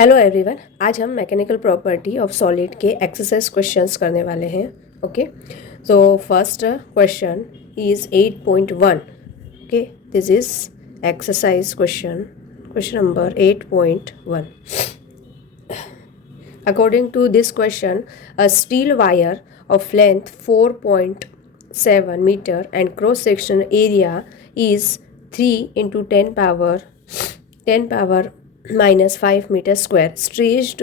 Hello everyone, आज हम mechanical property of solid के एक्सरसाइज क्वेश्चंस करने वाले हैं. Okay, so first question is 8.1. Okay, this is exercise question number 8.1. According to this question, a steel wire of length 4.7 meter and cross section area is 3 into 10 power minus 5 meter square stretched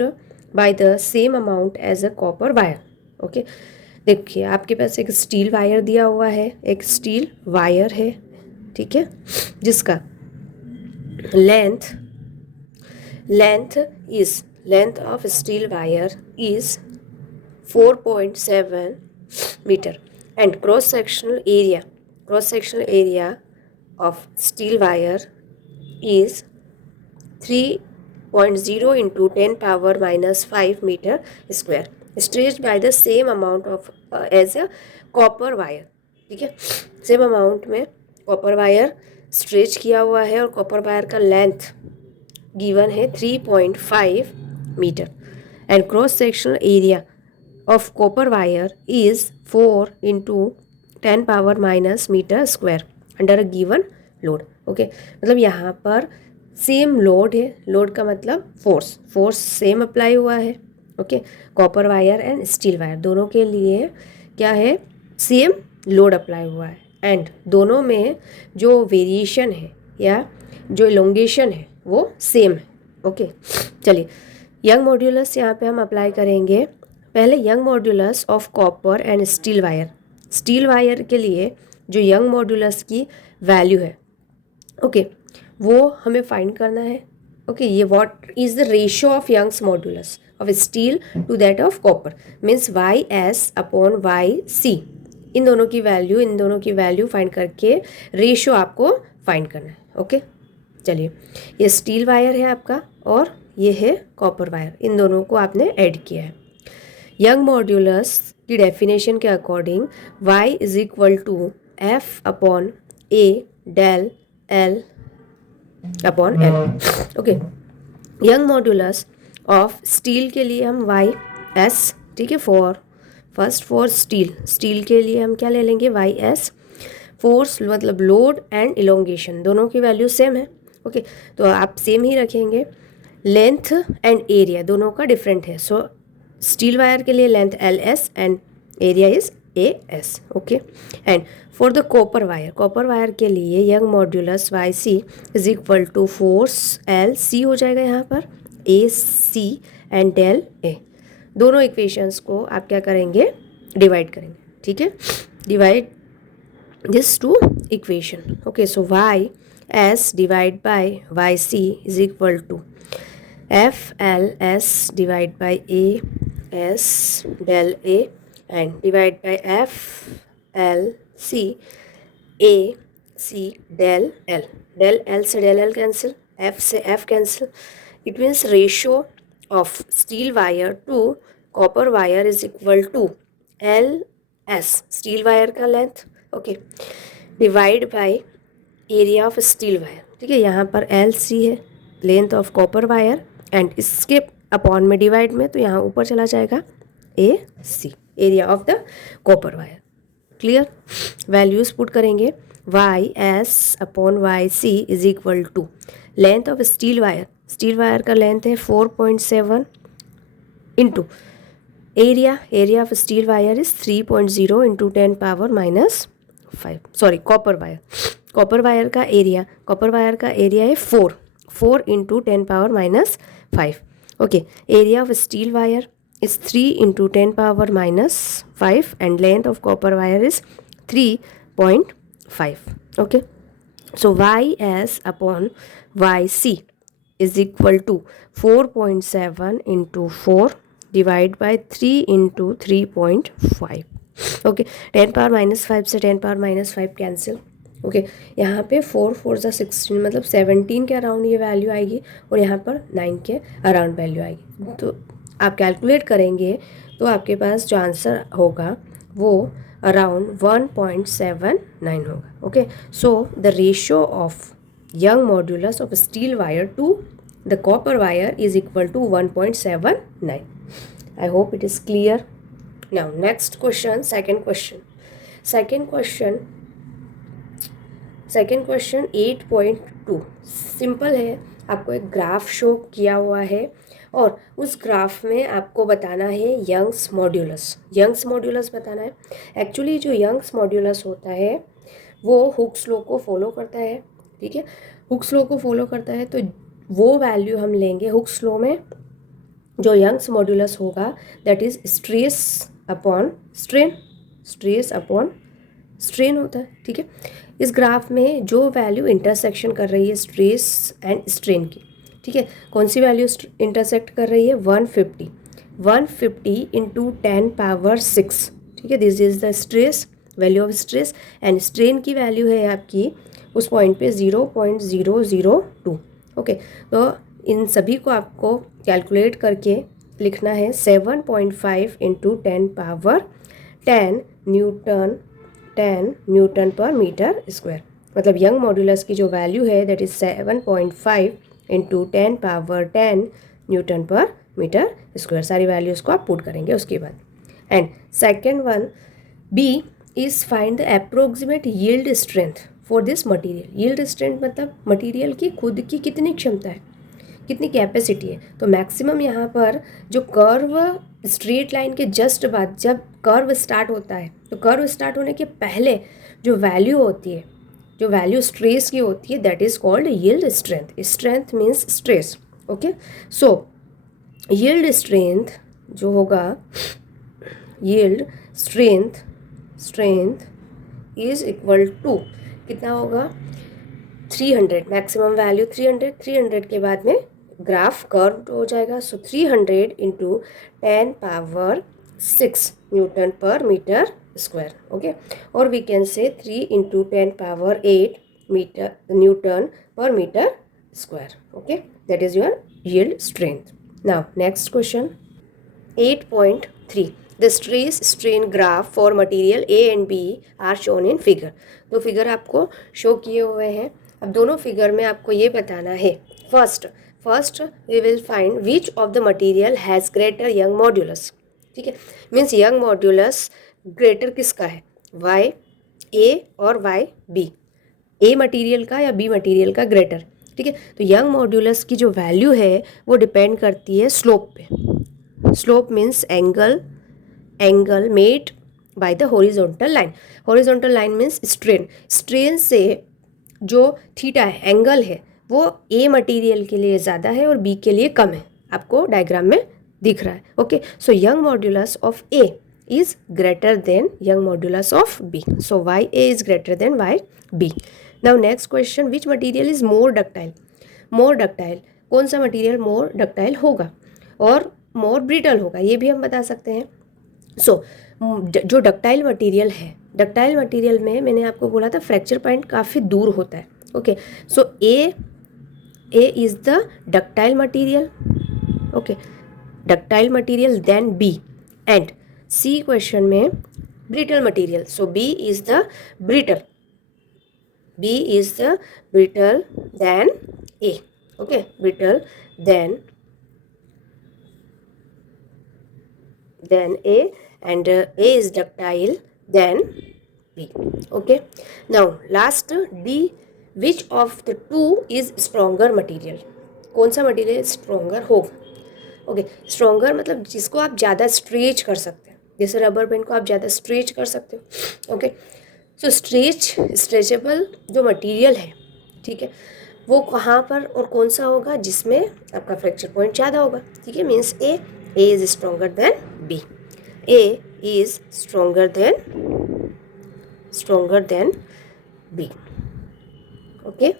by the same amount as a copper wire. Okay, देखिए आपके पास एक steel wire दिया हुआ है, एक steel wire है, ठीक है, जिसका length of steel wire is 4.7 meter and cross sectional area of steel wire is 3.0 into 10 power minus 5 meter square stretched by the same amount of as a copper wire. ठीक है, same amount में copper wire stretch किया हुआ है और copper wire का length given है 3.5 metre and cross sectional area of copper wire is 4 into 10 power minus metre square under a given load. Okay, मतलब यहाँ पर सेम लोड है, लोड का मतलब फोर्स सेम अप्लाई हुआ है. Okay, copper wire and steel wire दोनों के लिए क्या है, सेम लोड अप्लाई हुआ है एंड दोनों में जो वेरिएशन है या जो इलोंगेशन है वो सेम है. ओके, चलिए यंग मॉड्यूलस यहाँ पे हम अप्लाई करेंगे. पहले Young modulus of copper and steel wire के लिए जो यंग मॉड्यूलस की वैल्यू है, ओके, वो हमें फाइंड करना है. ओके, ये what is the ratio of Young's modulus of steel to that of copper means YS upon YC. इन दोनों की वैल्यू फाइंड करके रेशियो आपको फाइंड करना है. ओके, चलिए ये स्टील वायर है आपका और ये है कॉपर वायर, इन दोनों को आपने ऐड किया है. यंग मॉड्यूलस की डेफिनेशन के according Y is equal to F upon A del L upon L. Okay, Young modulus of steel के लिए हम YS, ठीक है, फॉर स्टील के लिए हम क्या ले लेंगे, YS. फोर्स मतलब लोड एंड इलोंगेशन दोनों की वैल्यू सेम है. ओके, तो आप सेम ही रखेंगे. लेंथ एंड एरिया दोनों का डिफरेंट है, सो स्टील वायर के लिए length LS and area is AS. Okay, and for the copper wire के लिए Young modulus YC is equal to force LC हो जाएगा यहाँ पर AC एंड डेल A. दोनों इक्वेशंस को आप क्या करेंगे, डिवाइड करेंगे. ठीक है, divide this two equation. Okay, so YS divide by YC is equal to FLS divide by AS del A and divide by FLC AC del L. Del L से del L cancel, F से F cancel. It means ratio of steel wire to copper wire is equal to LS steel wire का length, okay, divide by area of steel wire. ठीक है, यहाँ पर LC है length of copper wire and इसके upon में divide में तो यहाँ ऊपर चला जाएगा AC area of the copper wire. Clear, values put करेंगे. YS upon YC is equal to length of steel wire का लेंथ है 4.7 into area of steel wire is 3.0 into 10 power minus 5. Sorry, copper wire का area है 4 into 10 power minus 5. Okay, area of steel wire is 3 into 10 power minus 5 and length of copper wire is 3.5. Okay, so YS upon YC is equal to 4.7 into 4 divided by 3 into 3.5. Okay, 10 power minus 5 से 10 power minus 5 cancel. Okay, यहाँ पे 4 4 ज़ा 16 मतलब 17 के around ये value आएगी और यहाँ पर 9 के अराउंड वैल्यू आएगी. तो आप कैलकुलेट करेंगे तो आपके पास जो आंसर होगा वो अराउंड 1.79 होगा. Okay, so the ratio of Young modulus of steel wire to the copper wire is equal to 1.79. I hope it is clear. Now next question, second question. Second question 8.2 simple है. आपको एक graph show किया हुआ है और उस graph में आपको बताना है यंग्स मॉड्यूलस बताना है. एक्चुअली जो यंग्स मॉड्यूलस होता है वो हुक्स लॉ को फॉलो करता है. ठीक है, हुक्स लॉ को फॉलो करता है तो वो वैल्यू हम लेंगे. हुक्स लॉ में जो यंग्स मॉड्यूलस होगा that is stress upon strain होता है. ठीक है, इस ग्राफ में जो वैल्यू इंटरसेक्शन कर रही है स्ट्रेस एंड स्ट्रेन की, ठीक है, कौन सी वैल्यू इंटरसेक्ट कर रही है? 150 इंटू 10 पावर 6. ठीक है, this is the stress, value of stress, and strain की वैल्यू है आपकी उस पॉइंट पे 0.002. ओके, तो इन सभी को आपको कैलकुलेट करके लिखना है. 7.5 into 10 power 10 newton per metre square. मतलब यंग मॉड्यूलस की जो वैल्यू है that is 7.5 into 10 power 10 newton per metre square. सारी वैल्यूज़ को आप पुट करेंगे उसके बाद. And second one B is find the approximate yield strength for this material. Yield strength मतलब मटीरियल की खुद की कितनी क्षमता है, कितनी कैपेसिटी है. तो मैक्सिमम यहाँ पर जो कर्व स्ट्रेट लाइन के जस्ट बाद जब कर्व स्टार्ट होता है तो कर्व स्टार्ट होने के पहले जो वैल्यू होती है, जो वैल्यू स्ट्रेस की होती है that is called yield strength. Strength means stress. Okay, so yield strength जो होगा, yield strength is equal to कितना होगा? 300. मैक्सिमम वैल्यू 300 के बाद में ग्राफ कर्व हो जाएगा. So 300 into 10 power 6 newton per metre square. Okay, और we can say 3 into 10 power 8 newton per metre square. Okay, that is your yield strength. Now next question 8.3 the stress strain graph for material A and B are shown in figure. तो figure आपको show किए हुए हैं. अब दोनों figure में आपको ये बताना है. First we will find which of the material has greater Young modulus. ठीक है, मीन्स यंग मॉड्यूलस ग्रेटर किसका है? वाई ए और वाई बी. ए मटीरियल का या बी मटीरियल का ग्रेटर. ठीक है, तो यंग मॉड्यूलस की जो वैल्यू है वो डिपेंड करती है स्लोप पे. Slope means angle made by the horizontal line. Horizontal line means strain से जो थीटा है, एंगल है, वो ए मटेरियल के लिए ज़्यादा है और बी के लिए कम है. आपको डायग्राम में दिख रहा है. Okay, so Young modulus of A is greater than Young modulus of B. So Y A is greater than Y B. Now next question which material is more ductile. कौन सा मटीरियल मोर ductile होगा और मोर brittle होगा, ये भी हम बता सकते हैं. सो जो डक्टाइल मटेरियल में मैंने आपको बोला था फ्रैक्चर पॉइंट काफ़ी दूर होता है. Okay, so A is the ductile material. Okay, ductile material then B, and C question में brittle material. So B is the brittle then A. Okay, brittle then A, and A is ductile then B. Okay, now last D, which of the two is stronger material. कौन सा material stronger होगा? Okay, stronger मतलब जिसको आप ज़्यादा stretch कर सकते हैं. जैसे रबर बैंड को आप ज़्यादा स्ट्रेच कर सकते हो. ओके, सो स्ट्रेचेबल जो मटेरियल है, ठीक है, वो कहाँ पर और कौन सा होगा? जिसमें आपका फ्रैक्चर पॉइंट ज़्यादा होगा. ठीक है, means A is stronger than B. A is stronger than B. Okay.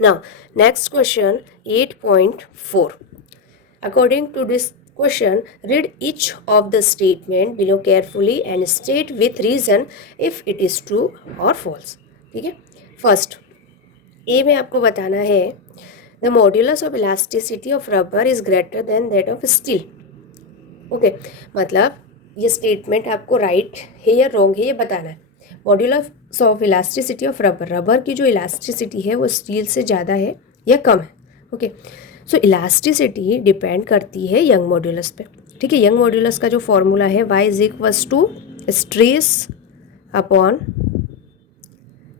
Now next question 8.4. According to this question, read each of the statement below carefully and state with reason if it is true or false. ठीक है, first A में आपको बताना है the modulus of elasticity of rubber is greater then that of steel. Okay, मतलब ये statement आपको right है या रॉन्ग है ये बताना है. Modulus of elasticity of rubber की जो इलास्टिसिटी है वो स्टील से ज़्यादा है या कम है. ओके, सो इलास्टिसिटी डिपेंड करती है यंग मॉड्यूलस पे, ठीक है। यंग मॉड्यूलस का जो फॉर्मूला है y is equals to stress upon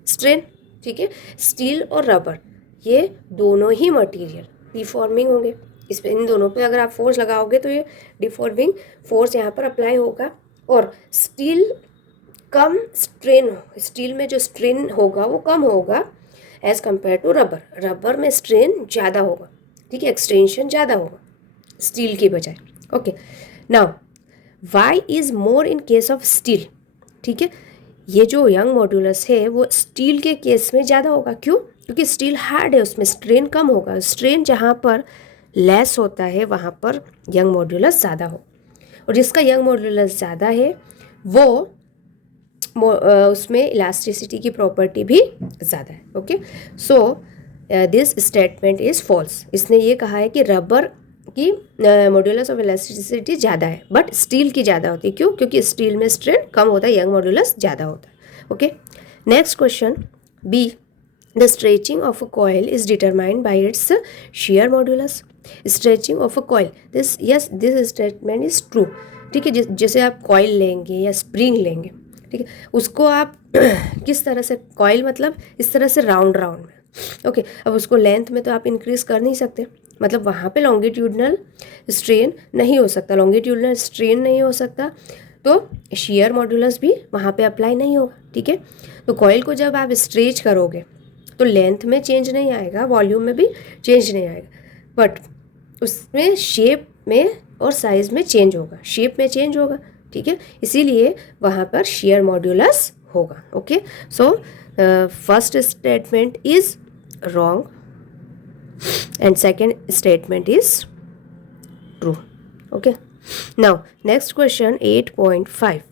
strain, ठीक है। स्टील और रबर ये दोनों ही मटेरियल डिफॉर्मिंग होंगे, इस पे इन दोनों पे अगर आप फोर्स लगाओगे तो ये डिफॉर्मिंग फोर्स यहाँ पर अप्लाई होगा, और स्टील कम स्ट्रेन, स्टील में जो स्ट्रेन होगा वो कम होगा as compare to rubber, rubber में स्ट्रेन ज़्यादा होगा, ठीक है, एक्सटेंशन ज़्यादा होगा स्टील की बजाय। Okay, now Y is more in case of steel, ठीक है। ये जो यंग मॉड्यूलस है वो स्टील के केस में ज़्यादा होगा, क्यों? क्योंकि स्टील हार्ड है, उसमें स्ट्रेन कम होगा, स्ट्रेन जहाँ पर लेस होता है वहाँ पर यंग मॉड्यूलस ज़्यादा हो, और जिसका यंग मॉड्यूलस ज़्यादा है वो उसमें इलास्टिसिटी की प्रॉपर्टी भी ज़्यादा है। Okay, so this statement is false. इसने ये कहा है कि रबर की मॉड्यूलस ऑफ इलास्टिसिटी ज़्यादा है बट स्टील की ज़्यादा होती है, क्यों? क्योंकि स्टील में स्ट्रेन कम होता है, यंग मॉड्यूलस ज़्यादा होता है। Okay, next question B, the stretching of a coil is determined by its shear modulus. Stretching of a coil, this statement is true, ठीक है। जैसे आप कॉइल लेंगे या स्प्रिंग लेंगे, ठीक है, उसको आप किस तरह से, कॉइल मतलब इस तरह से राउंड राउंड में, ओके। अब उसको लेंथ में तो आप इंक्रीज कर नहीं सकते, मतलब वहाँ पे लॉन्गिट्यूडनल स्ट्रेन नहीं हो सकता, लॉन्गिट्यूडनल स्ट्रेन नहीं हो सकता, तो shear मॉड्यूलस भी वहाँ पे अप्लाई नहीं होगा, ठीक है। तो कॉइल को जब आप स्ट्रेच करोगे तो लेंथ में चेंज नहीं आएगा, वॉल्यूम में भी चेंज नहीं आएगा, बट उसमें शेप में और साइज में चेंज होगा, शेप में चेंज होगा, ठीक है। इसीलिए वहाँ पर shear मॉड्यूलस होगा। Okay, so first statement is wrong and second statement is true. Okay, now next question 8.5.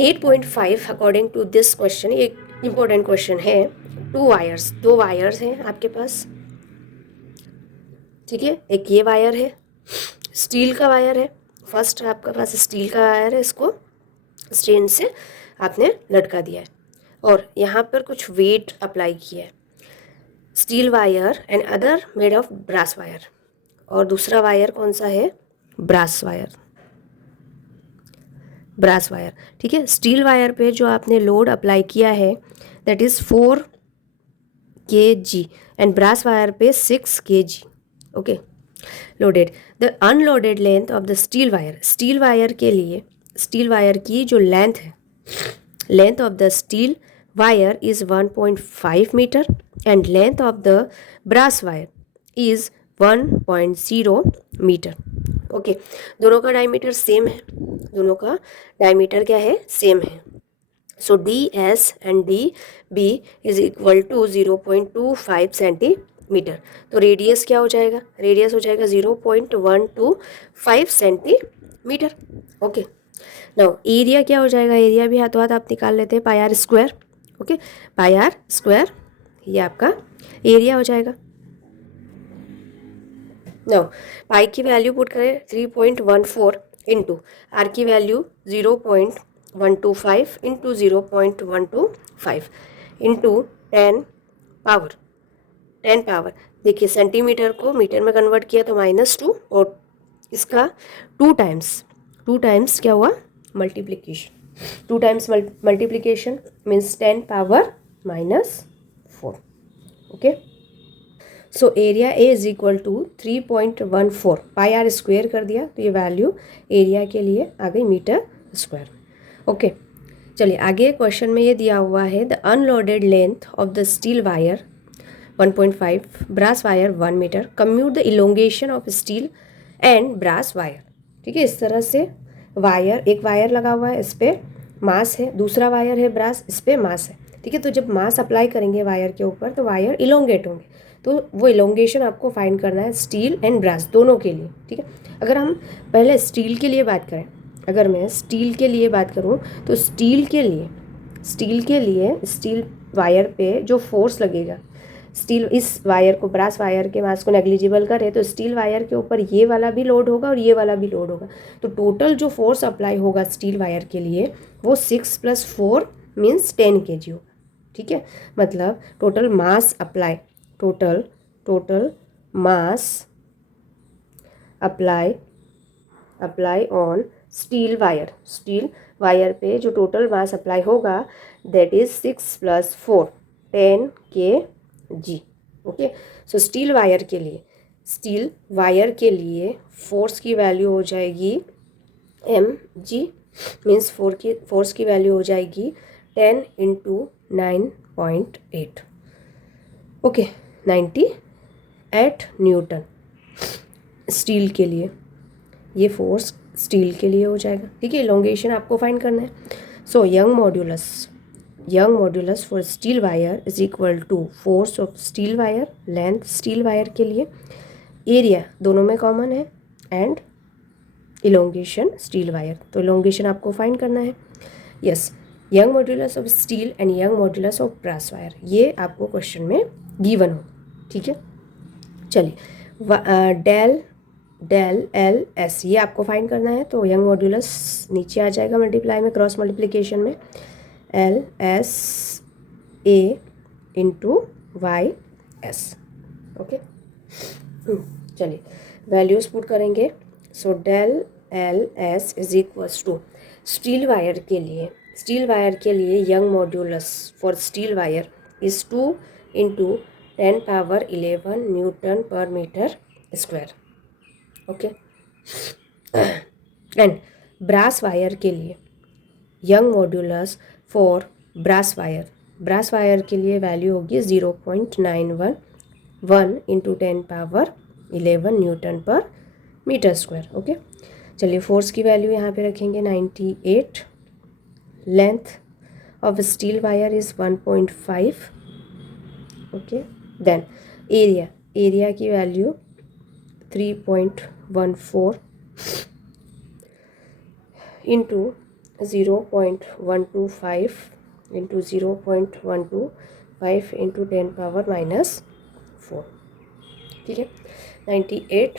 8.5 according to this question, एक important question है, दो वायर्स हैं आपके पास, ठीक है। एक ये वायर है, स्टील का वायर है, फर्स्ट आपके पास स्टील का वायर है, इसको स्ट्रेन से आपने लटका दिया है और यहाँ पर कुछ वेट अप्लाई किया है, steel wire and other made of brass wire, और दूसरा वायर कौन सा है? ब्रास वायर, ठीक है। स्टील वायर पे जो आपने लोड अप्लाई किया है that is 4 kg and brass wire पे 6 kg। Okay, loaded the unloaded length of the steel wire, steel wire के लिए स्टील वायर की जो लेंथ है, length of the steel wire is 1.5 meter and length of the brass wire is 1.0 meter. Okay, दोनों का diameter same है, दोनों का डायमीटर क्या है? सेम है। So D S and D B is equal to 0.25 centimetre. तो रेडियस क्या हो जाएगा? रेडियस हो जाएगा 0.125 सेंटीमीटर। ओके, नाउ एरिया क्या हो जाएगा? एरिया भी हाथों हाथ आप निकाल लेते हैं, pi R square. Okay, pi R square ये आपका एरिया हो जाएगा। नाउ पाई की वैल्यू पुट करें 3.14 इंटू आर की वैल्यू 0.125 इंटू 0.125 इंटू 10 पावर, देखिए सेंटीमीटर को मीटर में कन्वर्ट किया तो -2, और इसका 2 टाइम्स क्या हुआ? Multiplication, 2 times multiplication means 10 power -4। Okay, so area A is equal to 3.14, pi R square कर दिया तो ये वैल्यू एरिया के लिए आ गई मीटर स्क्वायर। ओके, चलिए आगे क्वेश्चन में ये दिया हुआ है the unloaded length of the steel wire 1.5, brass wire 1 metre, compute the elongation of steel and brass wire. ठीक है, इस तरह से वायर, एक वायर लगा हुआ है, इस पर मास है, दूसरा वायर है ब्रास, इस पर मास है। ठीक है, तो जब मास अप्लाई करेंगे वायर के ऊपर तो वायर इलोंगेट होंगे, तो वो इलोंगेशन आपको फाइंड करना है स्टील एंड ब्रास दोनों के लिए। ठीक है, अगर हम पहले स्टील के लिए बात करें, अगर मैं स्टील के लिए बात करूं तो स्टील के लिए स्टील वायर पे जो फोर्स लगेगा, स्टील इस वायर को, ब्रास वायर के मास को नेग्लिजिबल करे तो स्टील वायर के ऊपर ये वाला भी लोड होगा और ये वाला भी लोड होगा, तो टोटल जो फोर्स अप्लाई होगा स्टील वायर के लिए वो 6 + 4 मीन्स 10 kg होगा। ठीक है, मतलब total mass apply, total mass apply on steel wire पे जो टोटल मास अप्लाई होगा that is 6 + 4 10 kg। Okay, so steel wire के लिए फोर्स की वैल्यू हो जाएगी mg, मीन्स फोर्स की वैल्यू हो जाएगी 10 × 9.8। ओके, 98 न्यूटन स्टील के लिए, ये फोर्स स्टील के लिए हो जाएगा। ठीक है, इलोंगेशन आपको फाइंड करना है। So Young modulus for steel wire is equal to force of steel wire, length steel wire के लिए, एरिया दोनों में कॉमन है, एंड इलोंगेशन स्टील वायर। तो इलोंगेशन आपको फाइंड करना है। Yes, Young modulus of steel and Young modulus of brass wire, ये आपको क्वेश्चन में गिवन हो। ठीक है, चलिए डेल एल एस ये आपको फाइंड करना है। तो यंग मॉड्यूलस नीचे आ जाएगा मल्टीप्लाई में, क्रॉस मल्टीप्लिकेशन में, L S A into Y S. Okay, चलिए वैल्यूज पुट करेंगे। So del L S is equals to steel wire के लिए Young modulus for steel wire is 2 × 10⁻11 newton per metre square. Okay, and brass wire के लिए Young modulus for brass wire के लिए value होगी 0.911 × 10⁻11 newton per metre square. Okay, चलिए force की value यहाँ पे रखेंगे 98, length of steel wire is 1.5। Okay, then area की वैल्यू 3.14 इंटू 0.125 इंटू 0.125 इंटू 10⁻⁻4। ठीक है, 98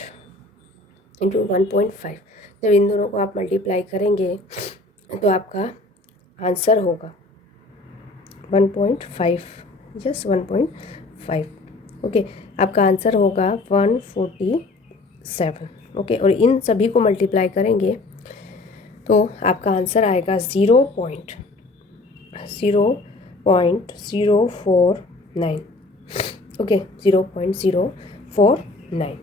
इंटू 1.5। जब इन दोनों को आप मल्टीप्लाई करेंगे तो आपका आंसर होगा 1.5। यस, 1.5। ओके, आपका आंसर होगा 147। ओके, और इन सभी को मल्टीप्लाई करेंगे तो आपका आंसर आएगा 0.049। ओके, 0.049।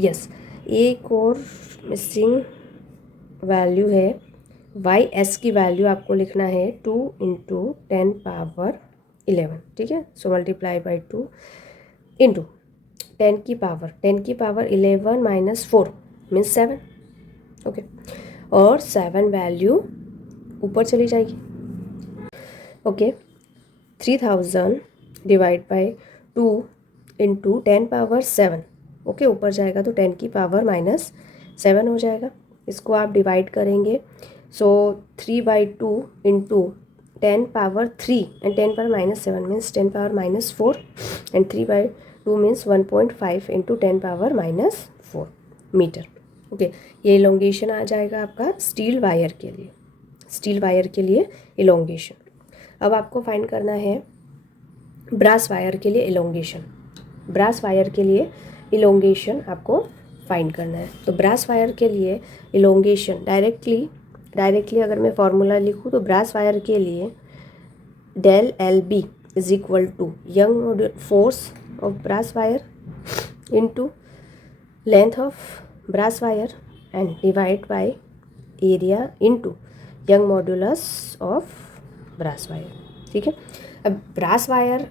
यस, एक और मिसिंग वैल्यू है, वाई एस की वैल्यू आपको लिखना है 2 × 10⁻11। ठीक है, सो मल्टीप्लाई बाई 2 इंटू 10 की पावर 11 - 4 मीन्स 7। ओके, और 7 वैल्यू ऊपर चली जाएगी। Okay, 3000 divide by 2 × 10⁻7। ओके, ऊपर जाएगा तो 10 की पावर -7 हो जाएगा। इसको आप डिवाइड करेंगे, so 3/2 into 10⁻3 and 10⁻7 means 10⁻4 and 3/2 means 1.5 into 10⁻4 metre. Okay, ये इलोंगेशन आ जाएगा आपका स्टील वायर के लिए इलोंगेशन। अब आपको फाइंड करना है ब्रास वायर के लिए इलोंगेशन आपको फाइंड करना है। तो ब्रास वायर के लिए इलोंगेशन डायरेक्टली अगर मैं फॉर्मूला लिखूँ तो ब्रास वायर के लिए del L B is equal to Young force of brass wire into length of brass wire and divide by area into Young modulus of brass wire. ठीक है, अब brass wire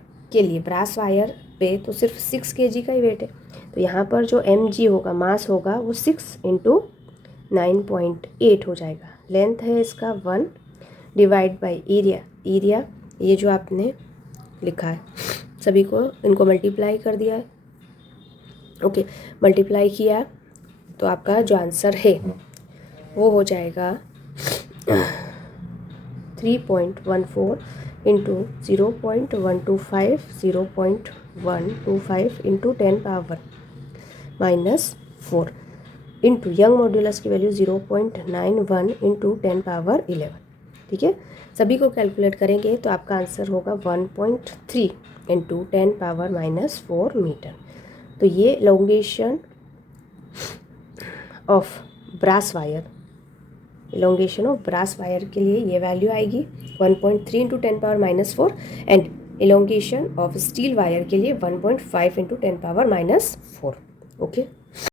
पे तो सिर्फ 6 kg का ही wait है, तो यहाँ पर जो mg होगा, मास होगा, वो 6 × 9.8 हो जाएगा। लेंथ है इसका 1 डिवाइड बाय एरिया ये जो आपने लिखा है, सभी को इनको मल्टीप्लाई कर दिया है। ओके, मल्टीप्लाई किया तो आपका जो आंसर है वो हो जाएगा 3.14 into 0.125 into 10⁻⁻4 into Young modulus की वैल्यू 0.91 इंटू 10⁻11। ठीक है, सभी को कैलकुलेट करेंगे तो आपका आंसर होगा 1.3 इंटू 10⁻⁻4 मीटर। तो ये elongation of brass wire, elongation of brass wire के लिए ये वैल्यू आएगी 1.3 into 10⁻⁻4 and elongation of steel wire के लिए 1.5 इंटू 10⁻⁻4. ओके.